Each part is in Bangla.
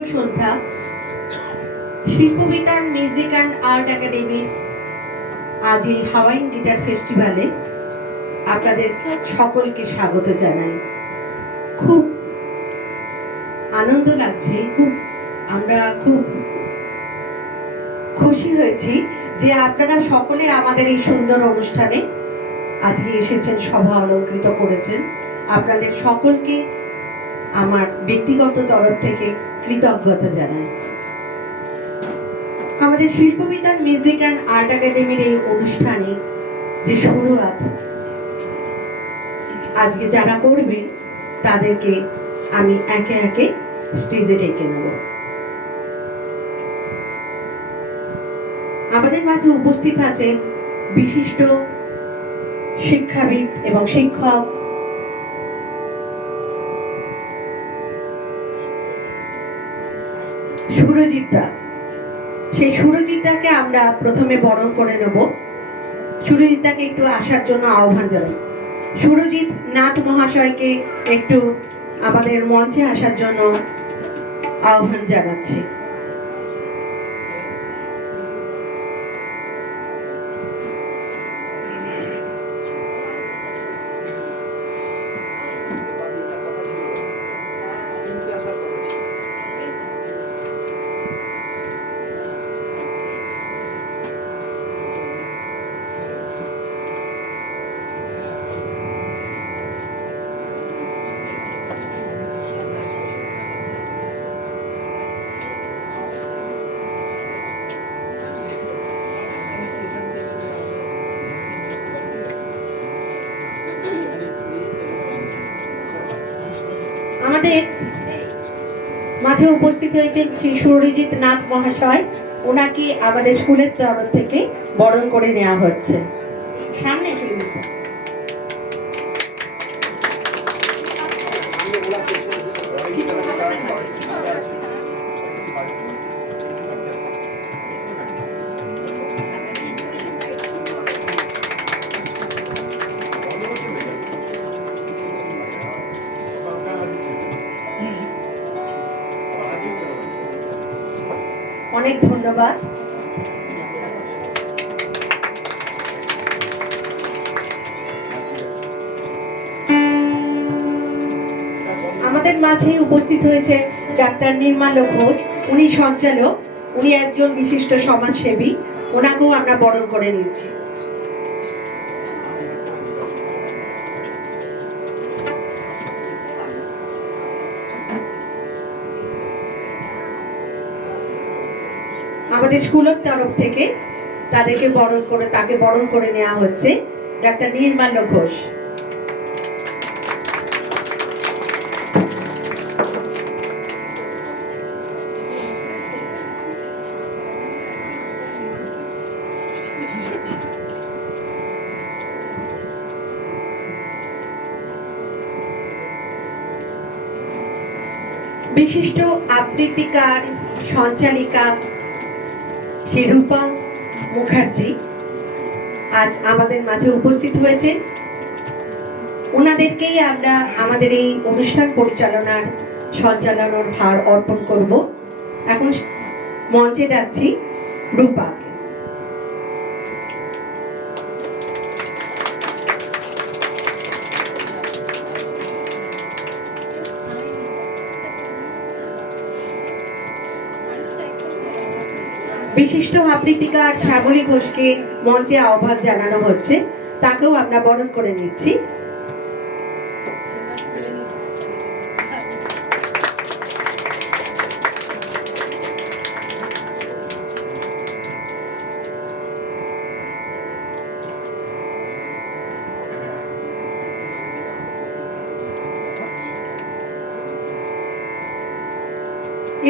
সন্ধ্যা শিল্পবিতান মিউজিক অ্যান্ড আর্ট একাডেমির আজ এই হাওয়াইন গিটার ফেস্টিভ্যালে আপনাদের সকলকে স্বাগত জানাই। খুব আনন্দ লাগছে, আমরা খুব খুশি হয়েছি যে আপনারা সকলে আমাদের এই সুন্দর অনুষ্ঠানে আজকে এসেছেন, সভা অলঙ্কৃত করেছেন। আপনাদের সকলকে আমার ব্যক্তিগত তরফ থেকে কৃতজ্ঞতা জানাই। আমাদের শিল্পবিতান মিউজিক অ্যান্ড আর্ট একাডেমির এই অনুষ্ঠানে যে শুরুয়াত আজকে যারা করবেন তাদেরকে আমি একে একে স্টেজে ডেকে নেব। আমাদের মাঝে উপস্থিত আছেন বিশিষ্ট শিক্ষাবিদ এবং শিক্ষক সুরজিৎ দা। সেই সুরজিৎ দাকে আমরা প্রথমে বরণ করে নেব। সুরজিৎ দাকে একটু আসার জন্য আহ্বান জানাই। সুরজিৎ নাথ মহাশয়কে একটু আমাদের মঞ্চে আসার জন্য আহ্বান জানাচ্ছি। আমাদের মাঝে উপস্থিত হয়েছেন শ্রী সুরজিৎ নাথ মহাশয়। ওনাকে আমাদের স্কুলের তরফ থেকে বরণ করে নেওয়া হচ্ছে। সামনে সুরজিৎ। অনেক ধন্যবাদ। আমাদের মাঝে উপস্থিত হয়েছে ডাক্তার নির্মল ঘোষ। উনি সঞ্চালক, উনি একজন বিশিষ্ট সমাজসেবী। ওনাকেও আমরা বরণ করে নিচ্ছি। আমাদের স্কুলের তরফ থেকে তাকে বরণ করে নেওয়া হচ্ছে ডাক্তার নির্মল ঘোষ। বিশিষ্ট আবৃত্তিকার সঞ্চালিকা শ্রী রূপা মুখার্জি আজ আমাদের মাঝে উপস্থিত হয়েছে। ওনাদেরকেই আমরা আমাদের এই অনুষ্ঠান পরিচালনার সঞ্চালনার ভার অর্পণ করব। এখন মঞ্চে ডাকছি রূপাকে। বিশিষ্ট আবৃত্তিকার শ্যামলী ঘোষকে মঞ্চে আহ্বান জানানো হচ্ছে, তাকেও আমরা বরণ করে নিচ্ছি।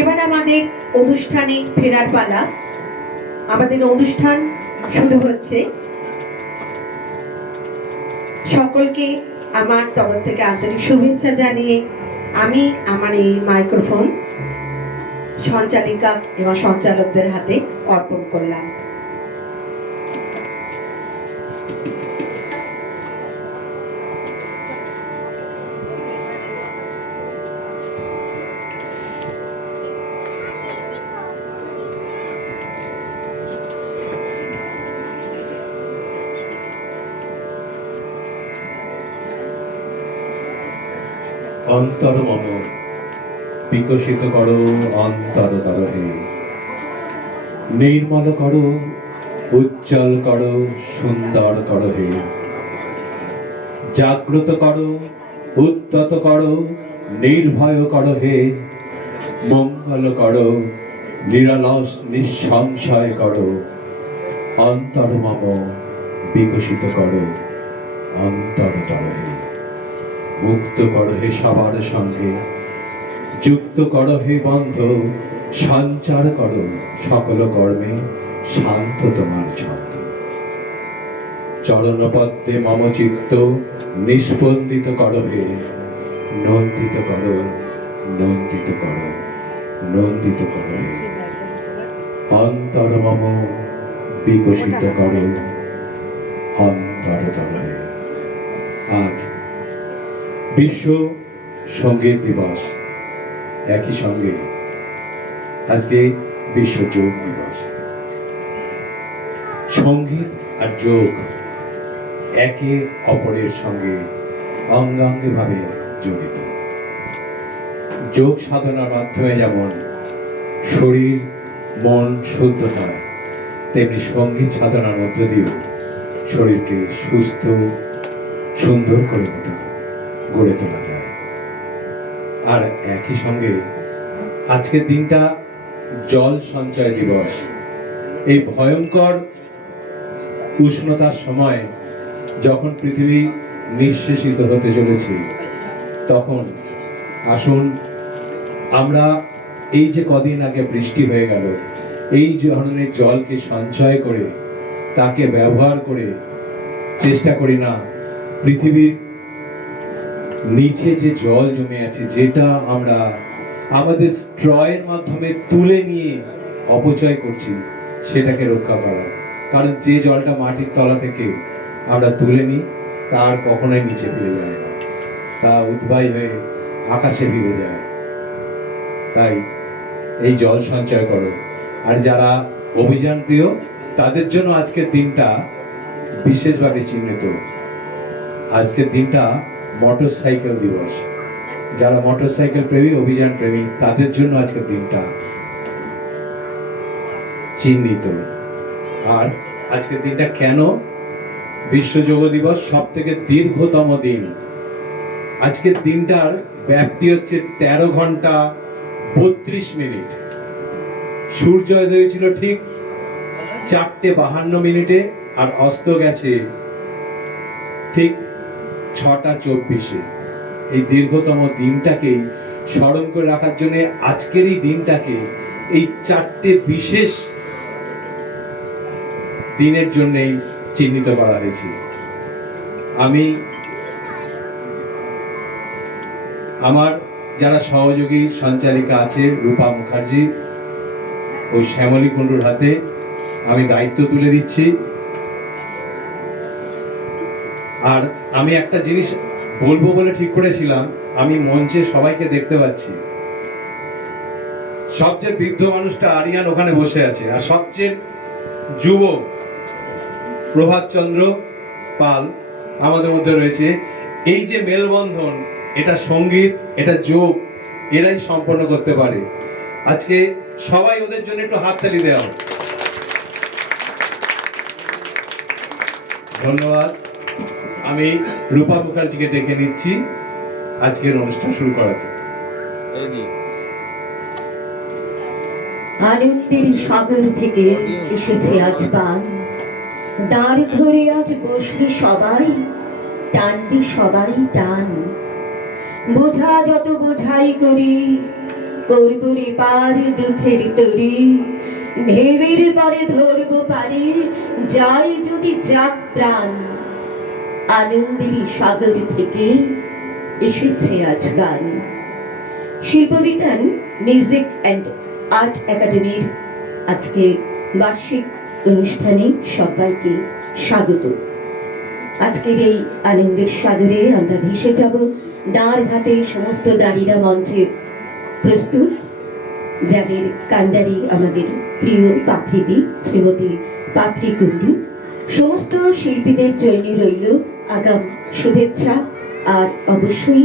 এবার আমাদের অনুষ্ঠানে ফেরার পালা। আমাদের অনুষ্ঠান শুরু হচ্ছে। সকলকে আমার তরফ থেকে আন্তরিক শুভেচ্ছা জানিয়ে আমি আমার এই মাইক্রোফোন সঞ্চালিকা এবং সঞ্চালকদের হাতে অর্পণ করলাম। অন্তর মম বিকশিত করো অন্তরতর হে, নির্মল করো, উজ্জ্বল করো, সুন্দর করো হে, জাগ্রত করো, উদ্যত করো, নির্ভয় করো হে, মঙ্গল করো, নিরলস নিঃসংশয় করো, অন্তর মম বিকশিত করো অন্তরতর হে, মুক্ত করো হে সবার সঙ্গে, যুক্ত করো হে বন্ধ, সঞ্চার করো সকল কর্মে শান্ত তোমার ছন্দ, চরণপদ্মে মম চিত্ত নিস্পন্দিত করো হে, নন্দিত করো, নন্দিত করো, নন্দিত করো হে, অন্তর মম বিকশিত করো অন্তরতর হে। আজ বিশ্ব সঙ্গীত দিবস, একই সঙ্গে আজকে বিশ্ব যোগ দিবস। সঙ্গীত আর যোগ একে অপরের সঙ্গে অঙ্গাঙ্গি ভাবে জড়িত। যোগ সাধনার মাধ্যমে যেমন শরীর মন শুদ্ধ হয়, তেমনি সঙ্গীত সাধনার মধ্য দিয়েও শরীরকে সুস্থ সুন্দর করে গড়ে তোলা যায়। আর একই সঙ্গে আজকের দিনটা জল সঞ্চয় দিবস। এই ভয়ঙ্কর উষ্ণতার সময় যখন পৃথিবী নিঃশেষিত হতে চলেছে, তখন আসুন আমরা এই যে কদিন আগে বৃষ্টি হয়ে গেল, এই ধরনের জলকে সঞ্চয় করে তাকে ব্যবহার করে চেষ্টা করি না পৃথিবীর নিচে যে জল জমে আছে, যেটা আমরা আমাদের স্ট্রয়ের মাধ্যমে তুলে নিয়ে অপচয় করছি, সেটাকে রক্ষা করা। কারণ যে জলটা মাটির তলা থেকে আমরা তুলে নিই, তার কখনোই নিচে ফিরে যায় না, তা উদ্বায়ী হয়ে আকাশে ফিরে যায়। তাই এই জল সঞ্চয় করো। আর যারা অভিযান প্রিয়, তাদের জন্য আজকের দিনটা বিশেষভাবে চিহ্নিত। আজকের দিনটা মোটরসাইকেল দিবস। যারা মোটরসাইকেল প্রেমী, অভিযান প্রেমী, তাদের জন্য আজকের দিনটা চিহ্নিত। আর আজকের দিনটা কেন বিশ্ব যোগ দিবস? সব থেকে দীর্ঘতম দিন। আজকের দিনটার ব্যাপ্তি হচ্ছে 13 ঘন্টা 32 মিনিট। সূর্যোদয় হয়েছিল ঠিক 4:52 আর অস্ত গেছে ঠিক 6:24। এই দীর্ঘতম দিনটাকেই স্মরণ করে রাখার জন্য আজকের এই দিনটাকে এই 4টে বিশেষ দিনের জন্যই চিহ্নিত করা হয়েছে। আমি আমার যারা সহযোগী সঞ্চালিকা আছে, রূপা মুখার্জি ও শ্যামলী কুণ্ডুর হাতে আমি দায়িত্ব তুলে দিচ্ছি। আর আমি একটা জিনিস বলবো বলে ঠিক করেছিলাম, আমি মঞ্চে সবাইকে দেখতে পাচ্ছি। সবচেয়ে বৃদ্ধ মানুষটা আরিয়ান ওখানে বসে আছে, আর সবচেয়ে যুব প্রভাত চন্দ্র পাল আমাদের মধ্যে রয়েছে। এই যে মেলবন্ধন, এটা সঙ্গীত, এটা যোগ, এরাই সম্পন্ন করতে পারে। আজকে সবাই ওদের জন্য একটু হাততালি দেওয়া হোক। ধন্যবাদ। আমি রূপা মুখার্জিকে ডেকে নিচ্ছি আজকের অনুষ্ঠান শুরু করার জন্য। আনন্দের সাগর থেকে এসেছে আজ পান, দাঁড় ধরে আজ বসলে সবাই, টানবে সবাই টান। বোঝা যত বোঝাই করি, করব রে পার দুঃখের তরি, ঢেবের পরে ধরব পারি, যাই যদি যাক প্রাণ। আনন্দের সাগর থেকে এসেছে আজ গান। শিল্পবিতান মিউজিক অ্যান্ড আর্ট একাডেমির আজকে বার্ষিক অনুষ্ঠানে সবাইকে স্বাগত। আজকের এই আনন্দের সাগরে আমরা ভেসে যাব। দাঁড় হাতে সমস্ত দাঁড়িরা মঞ্চে প্রস্তুত, যাদের কান্ডারি আমাদের প্রিয় পাপড়িদি শ্রীমতী পাপড়ি কুণ্ডু। সমস্ত শিল্পীদের জন্য রইল আগাম শুভেচ্ছা। আর অবশ্যই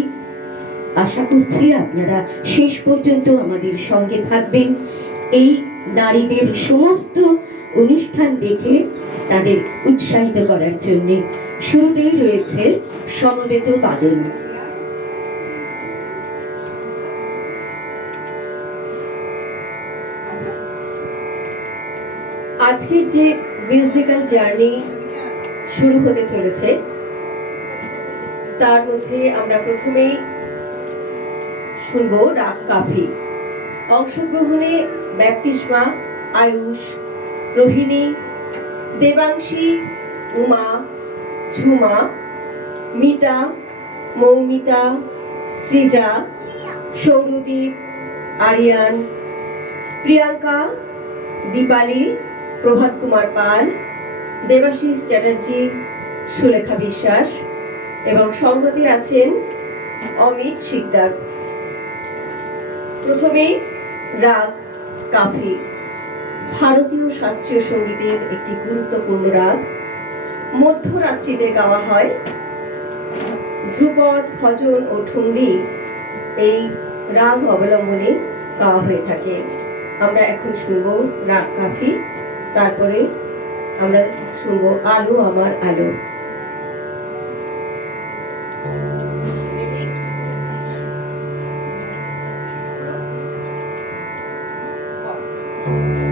আশা করছি আপনারা শেষ পর্যন্ত আমাদের সঙ্গে থাকবেন, এই নারীদের সমস্ত অনুষ্ঠান দেখে তাদের উৎসাহিত করার জন্য। শুরুতেই রয়েছে সমবেত বাদন। আজকের যে মিউজিক্যাল জার্নি শুরু হতে চলেছে, তার মধ্যে আমরা প্রথমেই শুনবো রাগ কাফি। অংশগ্রহণে ব্যাপ্তিস্মা, আয়ুষ, রোহিণী, দেবাংশী, উমা, ঝুমা, মিতা, মৌমিতা, সৃজা, সৌরদীপ, আরিয়ান, প্রিয়াঙ্কা, দীপালি, প্রভাত কুমার পাল, দেবাশিস চ্যাটার্জি, সুলেখা বিশ্বাস এবং সঙ্গতে আছেন অমিত শিকদার। প্রথমে রাগ কাফি, ভারতীয় শাস্ত্রীয় সঙ্গীতের একটি গুরুত্বপূর্ণ রাগ। মধ্যরাত্রিতে গাওয়া হয়। ধ্রুপদ, ভজন ও ঠুংরি এই রাগ অবলম্বনে গাওয়া হয়ে থাকে। আমরা এখন শুনবো রাগ কাফি, তারপরে আমরা শুনবো আলো আমার আলো। Thank you.